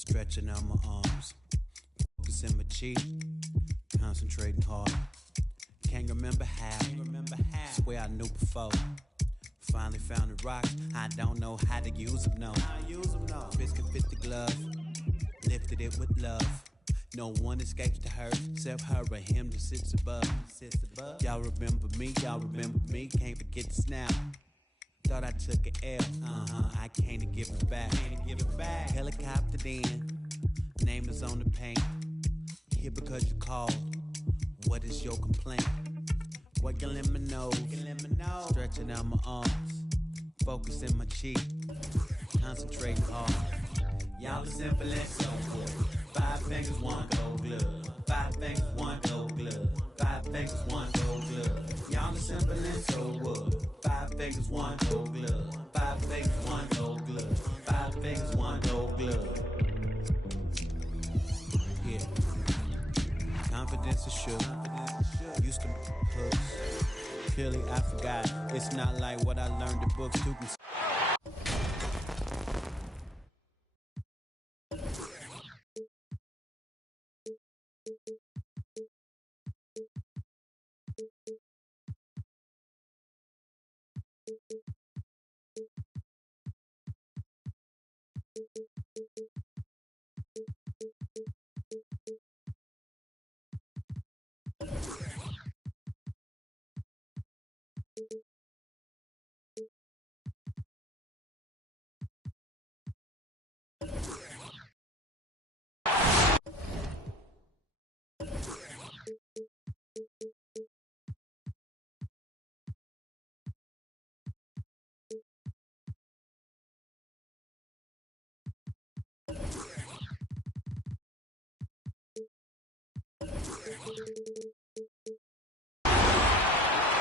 Stretching out my arms, focusing my cheek, concentrating hard. Can't remember how. Swear I knew before. Finally found the rocks. I don't know how to use them, no. Fist can fit the glove. Lifted it with love. No one escapes the hurt except her or him that sits above. Y'all remember me, can't forget this now. Thought I took an L, I can't give it back. Helicoptered in, name is on the paint. Here because you called, what is your complaint? What your lemon nose, stretching out my arms, focusing my cheek, concentrating hard. Y'all are simple and so good. 5 fingers, 1 gold glove. 5 fingers, 1 gold glove. 5 fingers, 1 gold glove. Y'all are simple and so good. 5 fingers, 1 gold glove. 5 fingers, 1 gold glove. 5 fingers, 1 gold glove. Yeah. Confidence is sure. Used to hooks. Clearly I forgot. It's not like what I learned in books to be.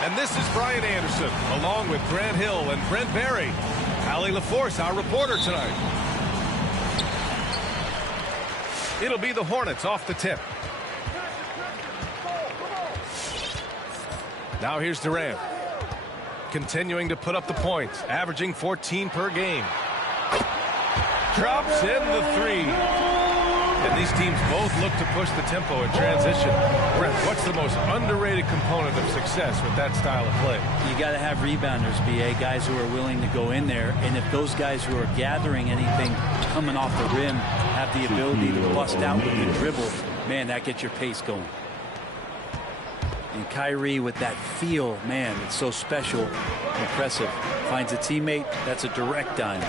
And this is Brian Anderson, along with Grant Hill and Brent Barry. Allie LaForce, our reporter tonight. It'll be the Hornets off the tip. Now here's Durant. Continuing to put up the points, averaging 14 per game. Drops in the 3. And these teams both look to push the tempo in transition. Brent, what's the most underrated component of success with that style of play? You got to have rebounders, BA, guys who are willing to go in there. And if those guys who are gathering anything coming off the rim have the ability to bust out with the dribble, man, that gets your pace going. And Kyrie with that feel, man, it's so special, impressive. Finds a teammate, that's a direct dime.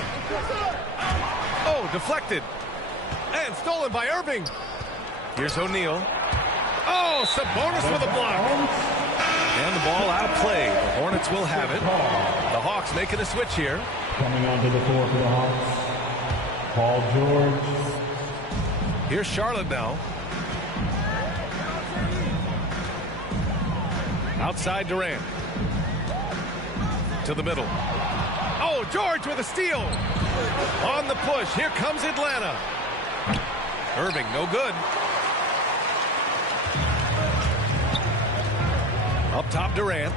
Oh, deflected. And stolen by Irving. Here's O'Neal. Oh, Sabonis with a block. And the ball out of play. The Hornets will have it. The Hawks making a switch here. Coming onto the floor for the Hawks, Paul George. Here's Charlotte now. Outside Durant. To the middle. Oh, George with a steal. On the push. Here comes Atlanta. Irving, no good. Up top, Durant.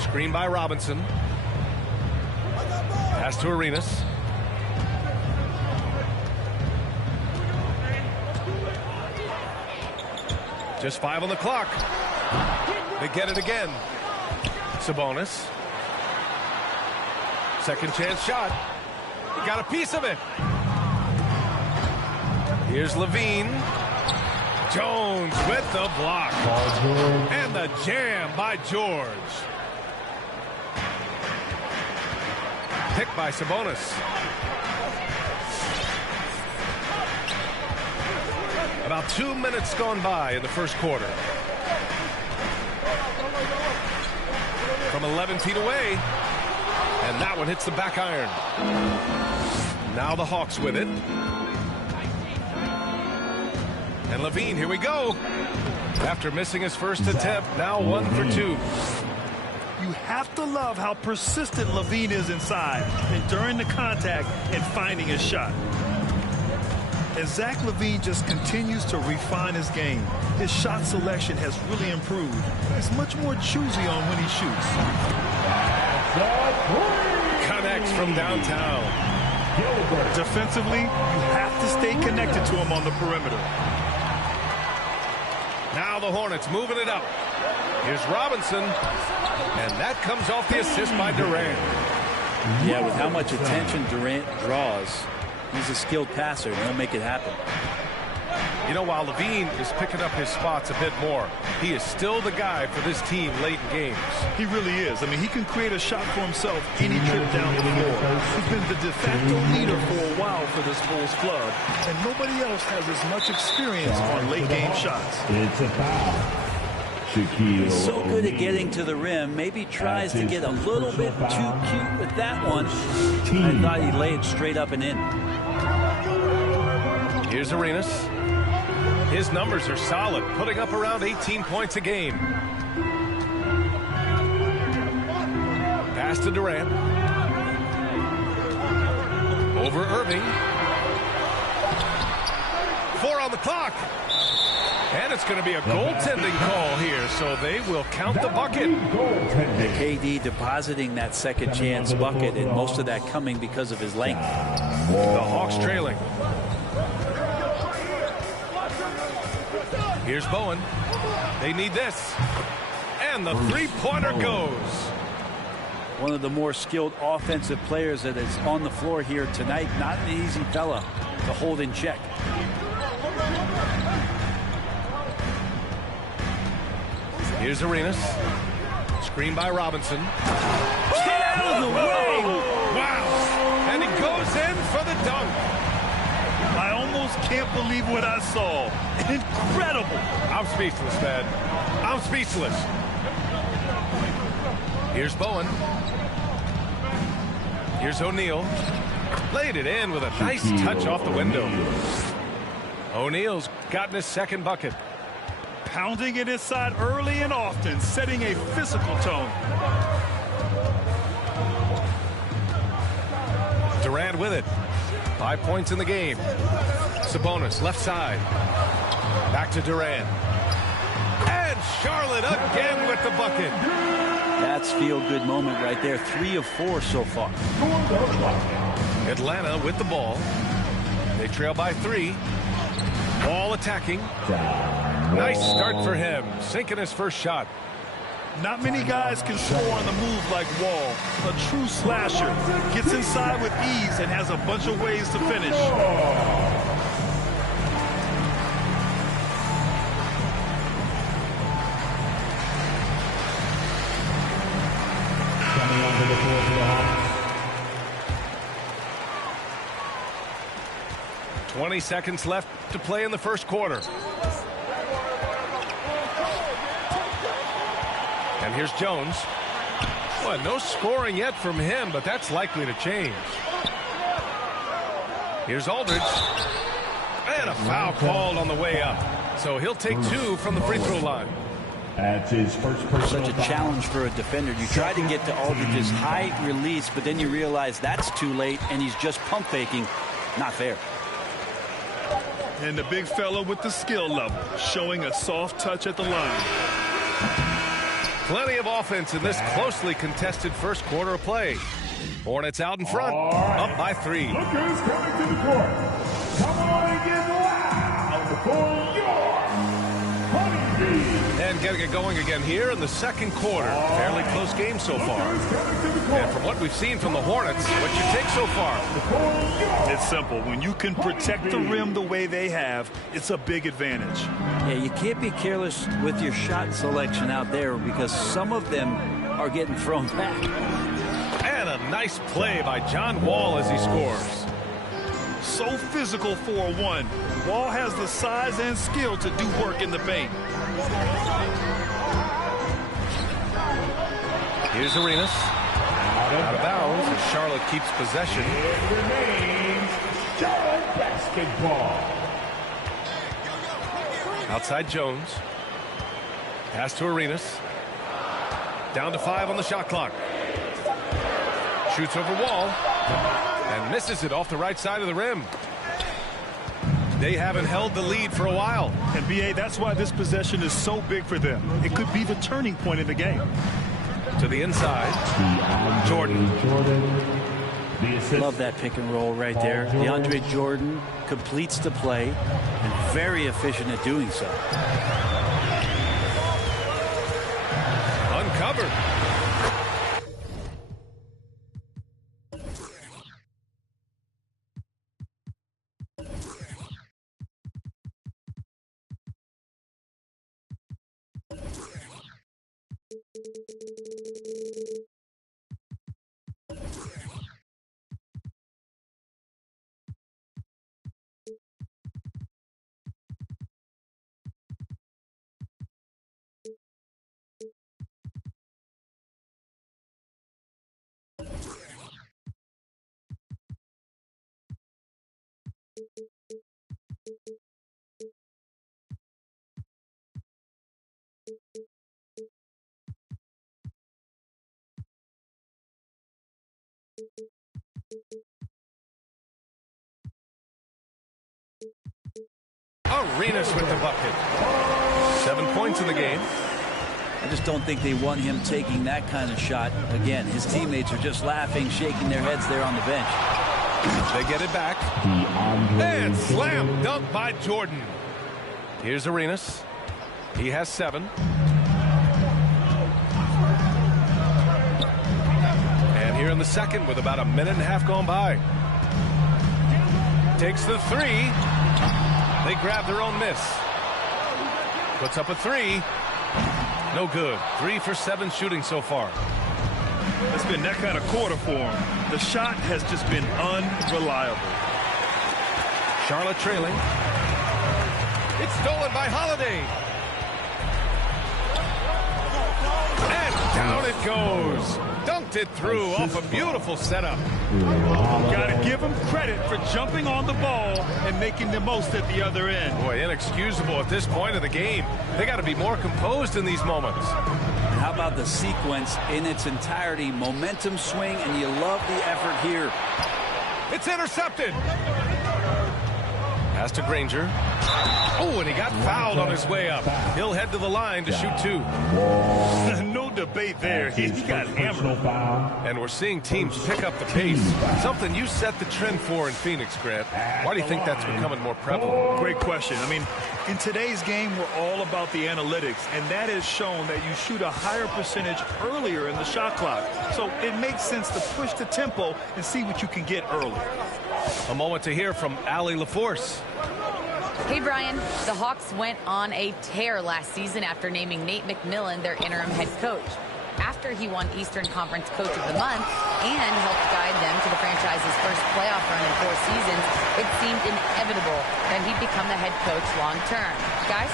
Screen by Robinson. Pass to Arenas. Just 5 on the clock. They get it again. Sabonis. Second chance shot. He got a piece of it. Here's Levine. Jones with the block. And the jam by George. Picked by Sabonis. About 2 minutes gone by in the first quarter. From 11 feet away. And that one hits the back iron. Now the Hawks with it. And Levine, here we go. After missing his first attempt, now 1 for 2. You have to love how persistent Levine is inside, enduring the contact and finding his shot. And Zach LaVine just continues to refine his game. His shot selection has really improved. He's much more choosy on when he shoots. Connects from downtown. Defensively, you have to stay connected to him on the perimeter. Now the Hornets moving it up. Here's Robinson, and that comes off the assist by Durant. Yeah, with how much attention Durant draws, he's a skilled passer, and he'll make it happen. You know, while LaVine is picking up his spots a bit more, he is still the guy for this team late in games. He really is. I mean, he can create a shot for himself any trip down the floor. He's been the de facto leader for a while for this Bulls club, and nobody else has as much experience on late-game shots. It's a foul. He's so good at getting to the rim. Maybe tries to get a little bit too cute with that one. I thought he laid straight up and in. Here's Arenas. His numbers are solid, putting up around 18 points a game. Pass to Durant. Over Irving. 4 on the clock. And it's going to be a goaltending call here, so they will count the bucket. KD depositing that second chance bucket, and most of that coming because of his length. The Hawks trailing. Here's Bowen. They need this. And the three-pointer goes. One of the more skilled offensive players that is on the floor here tonight. Not an easy fella to hold in check. Here's Arenas. Screen by Robinson. Get out of the way! Wow! And he goes in for the dunk. I almost can't believe what I saw. Incredible. I'm speechless, man. I'm speechless. Here's Bowen. Here's O'Neal. Laid it in with a nice touch off the window. O'Neal's gotten his second bucket. Pounding it inside early and often, setting a physical tone. Durant with it. 5 points in the game. Sabonis left side. Back to Durant. And Charlotte again with the bucket. That's feel-good moment right there. 3 of 4 so far. Atlanta with the ball. They trail by 3. Ball attacking. Nice start for him. Sinking his first shot. Not many guys can score on the move like Wall. A true slasher. Gets inside with ease and has a bunch of ways to finish. Coming onto the floor for the Hawks. 20 seconds left to play in the first quarter. And here's Jones. Well, no scoring yet from him, but that's likely to change. Here's Aldridge. And a foul called on the way up. So he'll take 2 from the free throw line. That's his first personal Such a challenge for a defender. You try to get to Aldridge's high release, but then you realize that's too late, and he's just pump faking. Not fair. And the big fella with the skill level, showing a soft touch at the line. Plenty of offense in this closely contested first quarter of play. Hornets out in front, up by 3. Look who's coming to the court. Come on and get loud for your Honeybee. And getting it going again here in the second quarter. Fairly close game so far. And from what we've seen from the Hornets, what's your take so far? It's simple. When you can protect the rim the way they have, it's a big advantage. Yeah, you can't be careless with your shot selection out there because some of them are getting thrown back. And a nice play by John Wall as he scores. So physical for a 1. Wall has the size and skill to do work in the paint. Here's Arenas. Out of bounds as Charlotte keeps possession. It remains Charlotte basketball. Outside Jones. Pass to Arenas. Down to 5 on the shot clock. Shoots over Wall. And misses it off the right side of the rim. They haven't held the lead for a while. And B.A., that's why this possession is so big for them. It could be the turning point in the game. To the inside. Jordan. Love that pick and roll right there. DeAndre Jordan completes the play and very efficient at doing so. Uncovered. Arenas with the bucket. 7 points in the game. I just don't think they want him taking that kind of shot. Again, his teammates are just laughing, shaking their heads there on the bench. They get it back. And slam dunk by Jordan. Here's Arenas. He has 7. And here in the second with about a minute and a half gone by. Takes the 3. They grab their own miss. Puts up a 3. No good. 3 for 7 shooting so far. It's been that kind of quarter for him. The shot has just been unreliable. Charlotte trailing. It's stolen by Holiday. And down it goes. Dunked it through off a beautiful setup. Got to give him credit for jumping on the ball and making the most at the other end. Boy, inexcusable at this point of the game. They got to be more composed in these moments. How about the sequence in its entirety? Momentum swing, and you love the effort here. It's intercepted. Pass to Granger. Oh, and he got fouled on his way up. He'll head to the line to shoot 2. No debate there. He got hammered. And we're seeing teams pick up the pace. Something you set the trend for in Phoenix, Grant. Why do you think that's becoming more prevalent? Great question. I mean, in today's game, we're all about the analytics, and that has shown that you shoot a higher percentage earlier in the shot clock. So it makes sense to push the tempo and see what you can get early. A moment to hear from Allie LaForce. Hey, Brian. The Hawks went on a tear last season after naming Nate McMillan their interim head coach. After he won Eastern Conference Coach of the Month and helped guide them to the franchise's first playoff run in 4 seasons, it seemed inevitable that he'd become the head coach long term. Guys?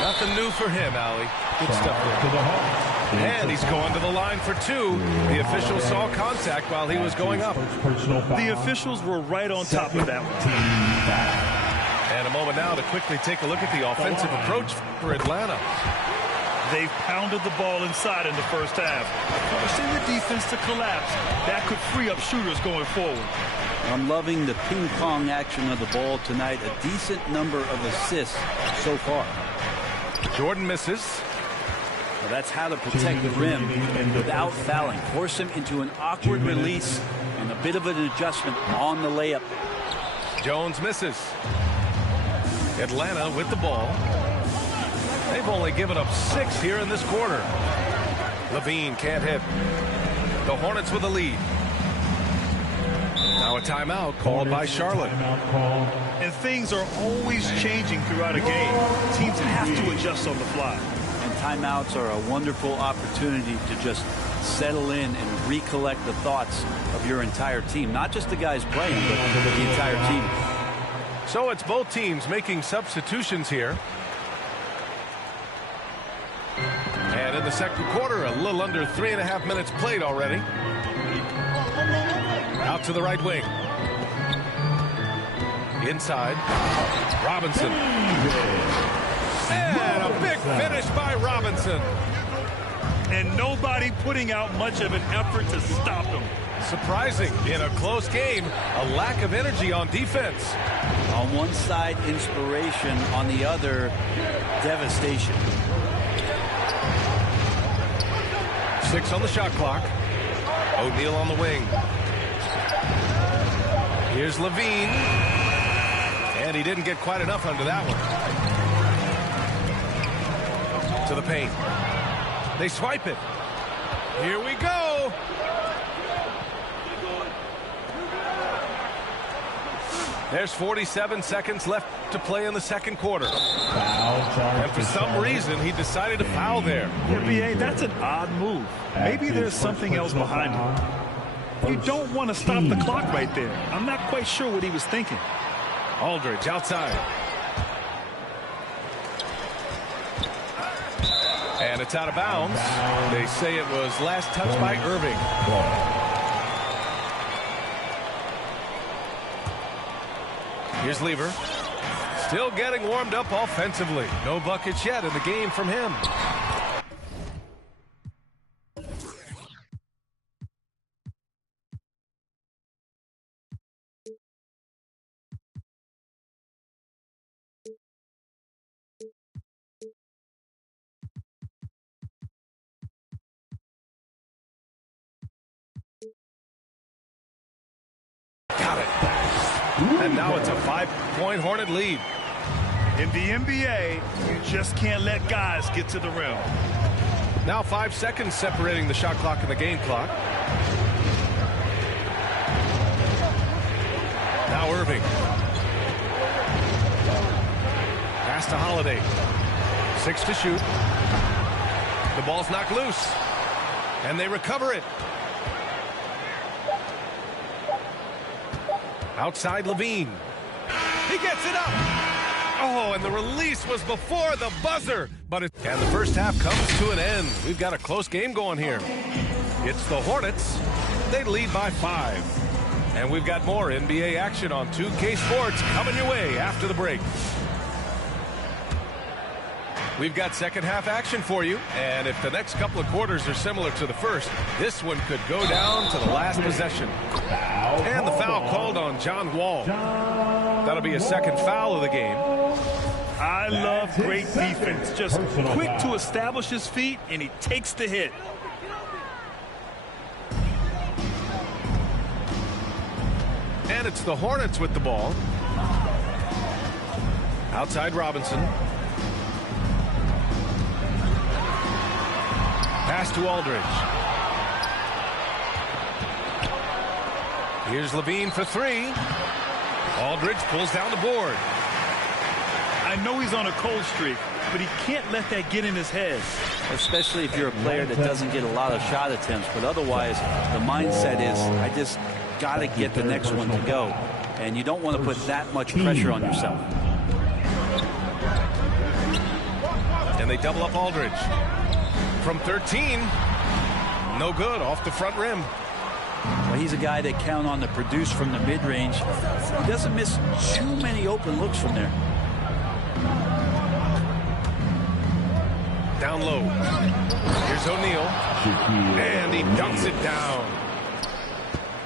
Nothing new for him, Allie. Good stuff there. And he's going to the line for 2. The officials saw contact while he was going up. The officials were right on top of that one. And a moment now to quickly take a look at the offensive approach for Atlanta. They've pounded the ball inside in the first half, forcing the defense to collapse. That could free up shooters going forward. I'm loving the ping-pong action of the ball tonight. A decent number of assists so far. Jordan misses. Well, that's how to protect the rim without fouling. Force him into an awkward release and a bit of an adjustment on the layup. Jones misses. Atlanta with the ball. They've only given up 6 here in this quarter. Levine can't hit. The Hornets with the lead. Now a timeout called by Charlotte. And things are always changing throughout a game. Teams have to adjust on the fly. And timeouts are a wonderful opportunity to just settle in and recollect the thoughts of your entire team. Not just the guys playing, but the entire team. So it's both teams making substitutions here. And in the second quarter, a little under 3.5 minutes played already. Out to the right wing. Inside. Robinson. And a big finish by Robinson. And nobody putting out much of an effort to stop him. Surprising in a close game, a lack of energy on defense. On one side, inspiration. On the other, devastation. 6 on the shot clock. O'Neal on the wing. Here's Levine. And he didn't get quite enough under that one. To the paint. They swipe it. Here we go. There's 47 seconds left to play in the second quarter. And for some reason, he decided to foul there. NBA, that's an odd move. Maybe there's something else behind it. You don't want to stop the clock right there. I'm not quite sure what he was thinking. Aldridge outside. And it's out of bounds. They say it was last touched by Irving. Here's Lever. Still getting warmed up offensively. No buckets yet in the game from him. Got it. And now it's a 5-point Hornet lead. In the NBA, you just can't let guys get to the rim. Now 5 seconds separating the shot clock and the game clock. Now Irving. Pass to Holiday. 6 to shoot. The ball's knocked loose. And they recover it. Outside Levine. He gets it up. Oh, and the release was before the buzzer. And the first half comes to an end. We've got a close game going here. It's the Hornets. They lead by 5. And we've got more NBA action on 2K Sports coming your way after the break. We've got second half action for you. And if the next couple of quarters are similar to the first, this one could go down to the last possession. And the foul called on John Wall. That'll be a second foul of the game. I love great defense. Just quick to establish his feet, and he takes the hit. And it's the Hornets with the ball. Outside Robinson. Pass to Aldridge. Here's Levine for 3. Aldridge pulls down the board. I know he's on a cold streak, but he can't let that get in his head. Especially if you're a player that doesn't get a lot of shot attempts. But otherwise, the mindset is, I just got to get the next one to go. And you don't want to put that much pressure on yourself. And they double up Aldridge. From 13. No good, off the front rim. Well, he's a guy that count on to produce from the mid-range. He doesn't miss too many open looks from there. Down low. Here's O'Neal. And he dunks it down.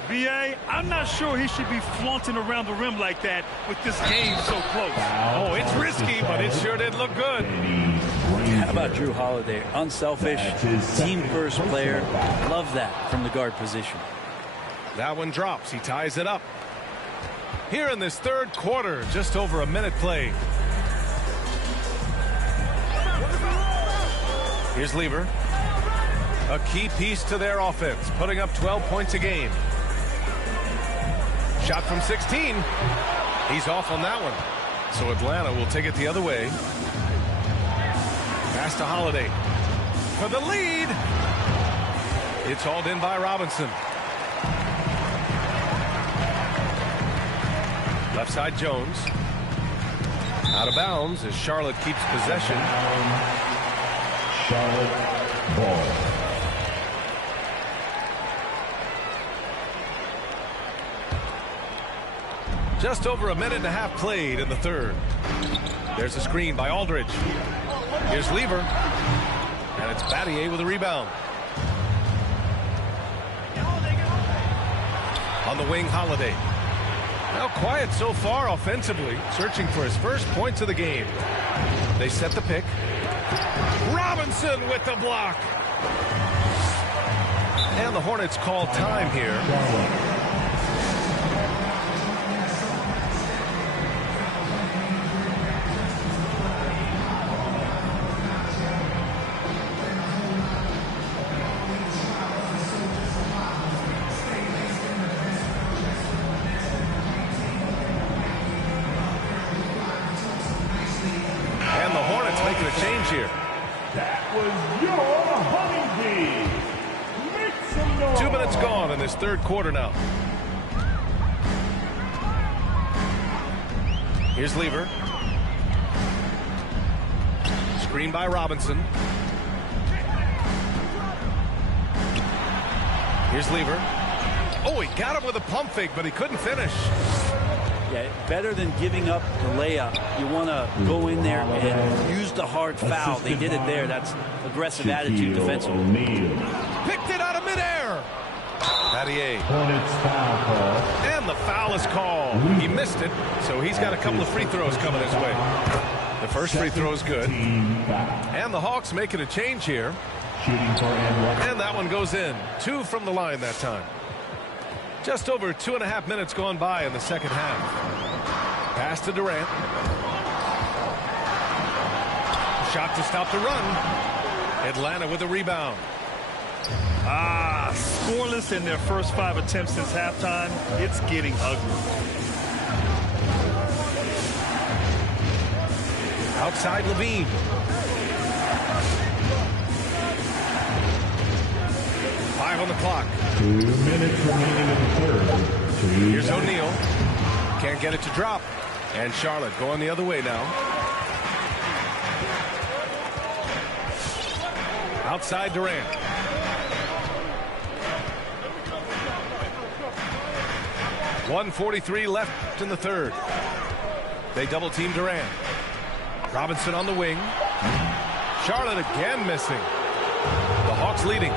B.A., I'm not sure he should be flaunting around the rim like that with this game so close. Oh, it's risky, but it sure did look good. How about Drew Holiday? Unselfish, team-first player. Love that from the guard position. That one drops. He ties it up. Here in this third quarter, just over a minute play. Here's Lever. A key piece to their offense, putting up 12 points a game. Shot from 16. He's off on that one. So Atlanta will take it the other way. Pass to Holiday. For the lead. It's hauled in by Robinson. Left side Jones. Out of bounds as Charlotte keeps possession. Charlotte ball. Just over a minute and a half played in the third. There's a screen by Aldridge. Here's Lever. And it's Battier with a rebound. On the wing, Holiday. Now quiet so far offensively, searching for his first points of the game. They set the pick. Robinson with the block. And the Hornets call time here. Hawks making a change here. That was your honeybee. Make some noise. 2 minutes gone in this third quarter now. Here's Lever. Screen by Robinson. Here's Lever. Oh, he got him with a pump fake, but he couldn't finish. Yeah, better than giving up the layup. You want to go in there and use the hard foul. They did it there. That's aggressive attitude defensively. Picked it out of midair. Battier. Hornets foul call. And the foul is called. He missed it, so he's got a couple of free throws coming his way. The first free throw is good. And the Hawks making a change here. Shooting for and that one goes in. 2 from the line that time. Just over 2.5 minutes gone by in the second half. Pass to Durant. Shot to stop the run. Atlanta with a rebound. Scoreless in their first 5 attempts since halftime. It's getting ugly. Outside Levine. Five on the clock. 2 minutes remaining in the third. Here's O'Neal. Can't get it to drop. And Charlotte going the other way now. Outside Durant. .143 left in the third. They double team Durant. Robinson on the wing. Charlotte again missing. The Hawks leading.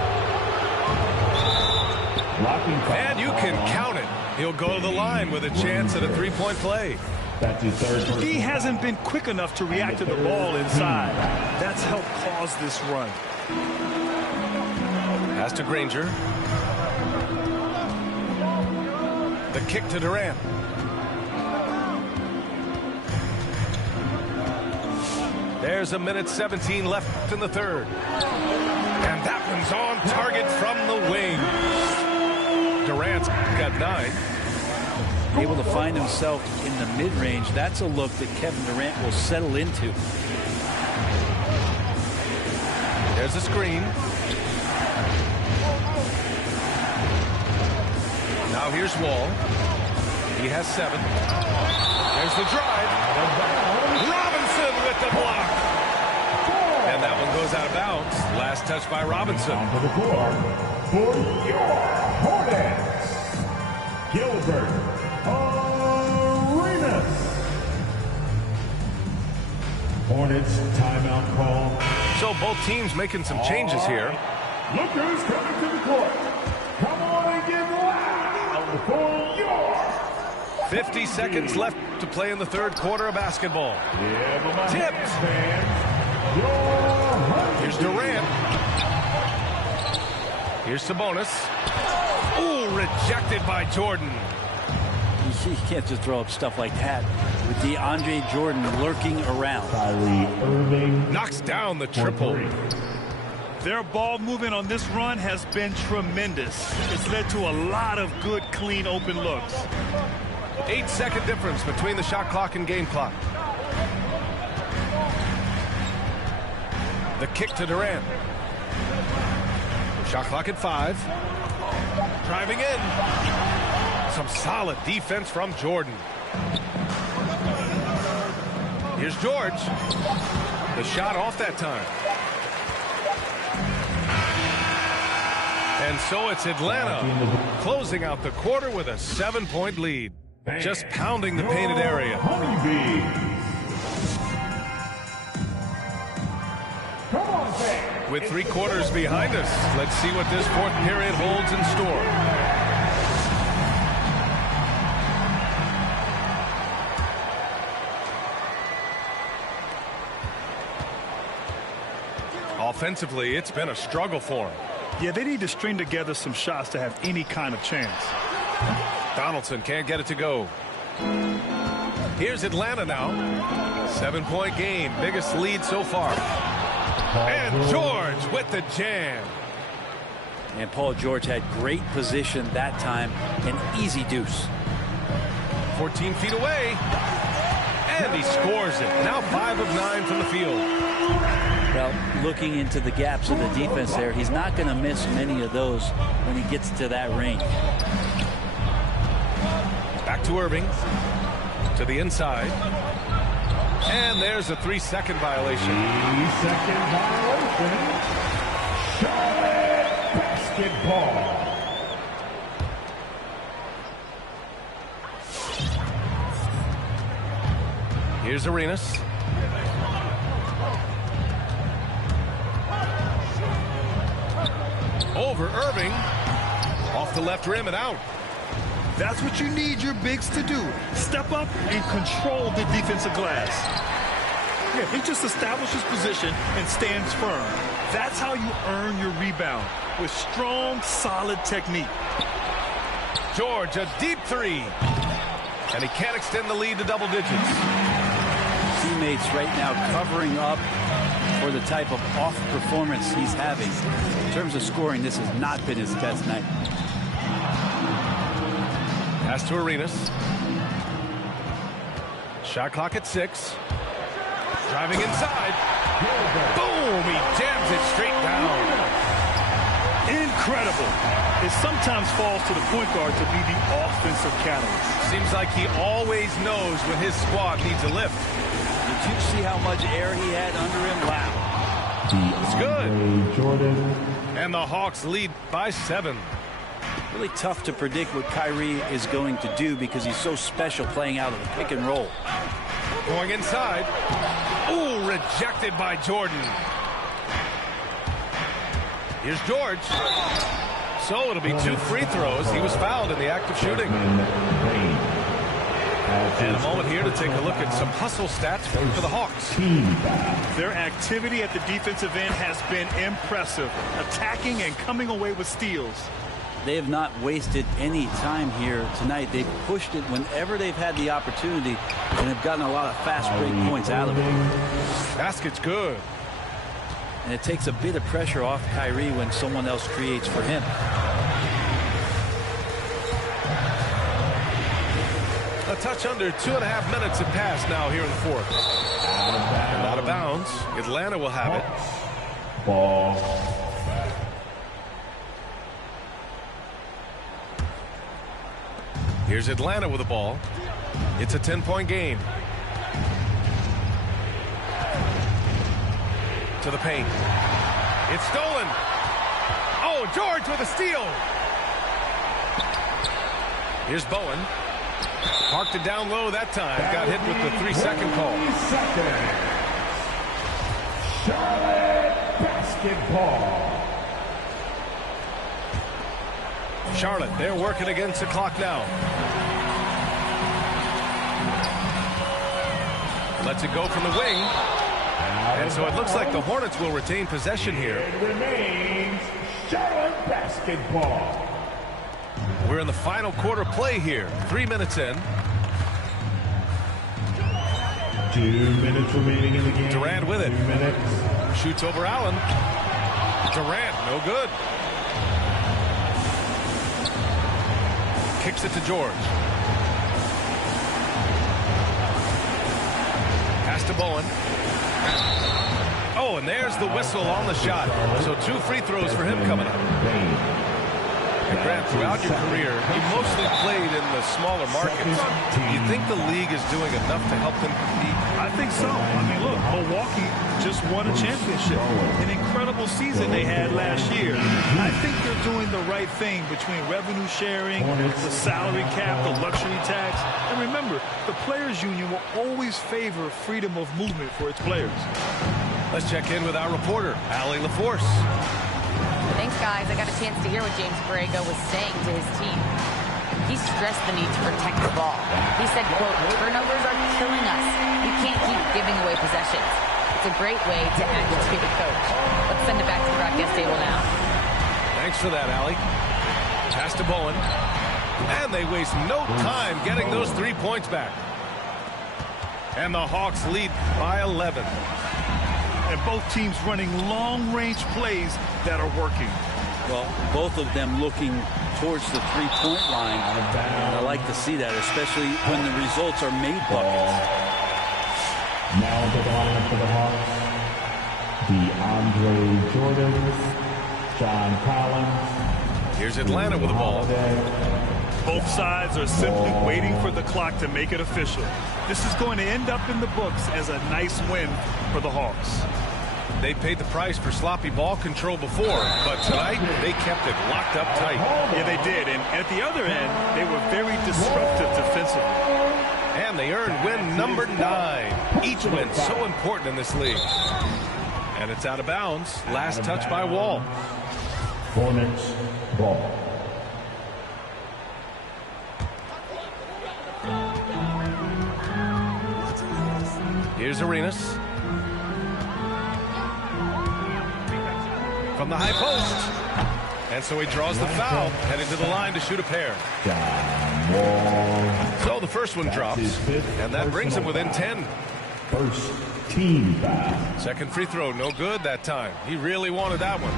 And you can count it. He'll go to the line with a chance at a three-point play. That's his third. He hasn't been quick enough to react to the ball inside. That's helped cause this run. Pass to Granger. The kick to Durant. There's a minute 17 left in the third. And that one's on target from the wing. Durant's got 9. Able to find himself in the mid-range. That's a look that Kevin Durant will settle into. There's a screen. Now here's Wall. He has 7. There's the drive. Robinson with the block. And that one goes out of bounds. Last touch by Robinson. On to the floor for your Hornets. Gilbert Arenas. Hornets timeout call. So both teams making some changes here. Look who's coming to the court. Come on and get loud for your 50 seconds left to play in the third quarter of basketball. Tipped. Here's Durant. Here's Sabonis. Ooh, rejected by Jordan. You can't just throw up stuff like that with DeAndre Jordan lurking around. Knocks down the triple. Their ball movement on this run has been tremendous. It's led to a lot of good, clean, open looks. 8-second difference between the shot clock and game clock. The kick to Durant. Shot clock at 5. Driving in. Some solid defense from Jordan. Here's George. The shot off that time. And so it's Atlanta closing out the quarter with a 7-point lead. Just pounding the painted area. With 3 quarters behind us, let's see what this fourth period holds in store. Offensively, it's been a struggle for them. Yeah, they need to string together some shots to have any kind of chance. Donaldson can't get it to go. Here's Atlanta now. 7-point game, biggest lead so far. And George with the jam. And Paul George had great position that time. An easy deuce. 14 feet away. And he scores it. Now 5 of 9 from the field. Well, looking into the gaps of the defense there, he's not going to miss many of those when he gets to that range. Back to Irving. To the inside. And there's a 3-second violation. 3-second violation. Charlotte basketball. Here's Arenas. Over Irving. Off the left rim and out. That's what you need your bigs to do. Step up and control the defensive glass. Yeah, he just establishes position and stands firm. That's how you earn your rebound, with strong, solid technique. George, a deep three. And he can't extend the lead to double digits. Teammates right now covering up for the type of off performance he's having. In terms of scoring, this has not been his best night. Pass to Arenas. Shot clock at 6. Driving inside. Boom! He jams it straight down. Incredible. It sometimes falls to the point guard to be the offensive catalyst. Seems like he always knows when his squad needs a lift. Did you see how much air he had under him? Wow. It's good. Jordan. And the Hawks lead by 7. Really tough to predict what Kyrie is going to do because he's so special playing out of the pick and roll. Going inside. Ooh, rejected by Jordan. Here's George. So it'll be 2 free throws. He was fouled in the act of shooting. And a moment here to take a look at some hustle stats for the Hawks. Their activity at the defensive end has been impressive, attacking and coming away with steals. They have not wasted any time here tonight. They've pushed it whenever they've had the opportunity and have gotten a lot of fast break points out of it. Basket's good. And it takes a bit of pressure off Kyrie when someone else creates for him. A touch under 2.5 minutes have passed now here in the fourth. And out of bounds. Atlanta will have it. Ball. Here's Atlanta with the ball. It's a 10-point game. To the paint. It's stolen. Oh, George with a steal. Here's Bowen. Parked it down low that time. Got hit with the 3-second call. 3 seconds. Charlotte basketball. Charlotte, they're working against the clock now. Lets it go from the wing. And so it looks like the Hornets will retain possession here. It remains Charlotte basketball. We're in the final quarter play here. 3 minutes in. 2 minutes remaining in the game. Durant with it. 2 minutes. Shoots over Allen. Durant, no good. Kicks it to George. Pass to Bowen. Oh, and there's the whistle on the shot. So 2 free throws for him coming up. And Grant, throughout your career, you mostly played in the smaller markets. Do you think the league is doing enough to help them compete? I think so. I mean, look, Milwaukee just won a championship. An incredible season they had last year. I think they're doing the right thing between revenue sharing, the salary cap, the luxury tax. And remember, the Players Union will always favor freedom of movement for its players. Let's check in with our reporter, Allie LaForce. Thanks, guys. I got a chance to hear what James Borrego was saying to his team. He stressed the need to protect the ball. He said, quote, turnovers are killing us. We can't keep giving away possessions. It's a great way to agitate a coach. Let's send it back to the broadcast table now. Thanks for that, Allie. Pass to Bowen. And they waste no time getting those 3 points back. And the Hawks lead by 11. And both teams running long-range plays that are working. Well, both of them looking towards the three-point line. And I like to see that, especially when the results are made buckets. Now to the line for the Hawks. DeAndre Jordan, John Collins. Here's Atlanta with the ball. Both sides are simply waiting for the clock to make it official. This is going to end up in the books as a nice win for the Hawks. They paid the price for sloppy ball control before, but tonight they kept it locked up tight. Yeah, they did. And at the other end, they were very disruptive defensively. And they earned win number 9. Each win so important in this league. And it's out of bounds. Last touch by Wall. Hornets ball. Here's Arenas. From the high post. And so he draws the foul, heading to the line to shoot a pair. So the first one drops, and that brings him within 10. First team foul. Second free throw, no good that time. He really wanted that one.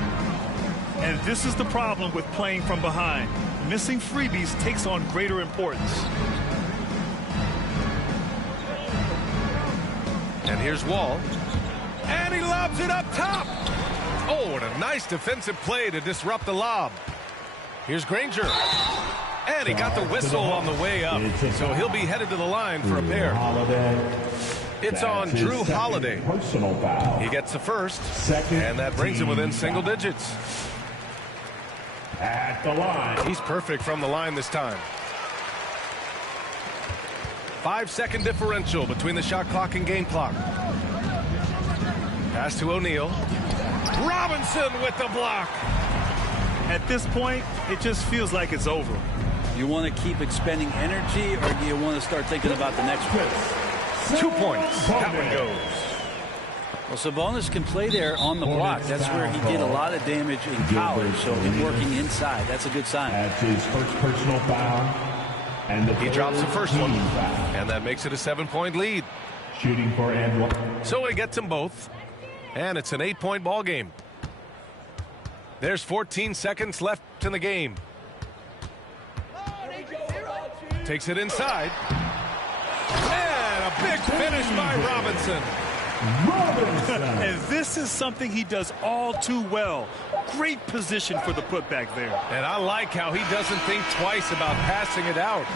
And this is the problem with playing from behind. Missing freebies takes on greater importance. And here's Wall. And he lobs it up top. Oh, what a nice defensive play to disrupt the lob. Here's Granger. And he got the whistle on the way up. So he'll be headed to the line for a pair. It's on Drew Holiday. Personal foul. He gets the first, and that brings him within single digits. At the line. He's perfect from the line this time. 5-second differential between the shot clock and game clock. Pass to O'Neal. Robinson with the block. At this point, it just feels like it's over. You want to keep expending energy, or do you want to start thinking about the next one? 2 points. That one goes. Well, Sabonis can play there on the block. That's where he did a lot of damage in college, so him working inside, that's a good sign. That's his first personal foul. And he drops the first one, and that makes it a 7-point lead. Shooting for and one. So he gets them both, and it's an 8-point ball game. There's 14 seconds left in the game. Takes it inside. And a big finish by Robinson. And this is something he does all too well. Great position for the putback there. And I like how he doesn't think twice about passing it out.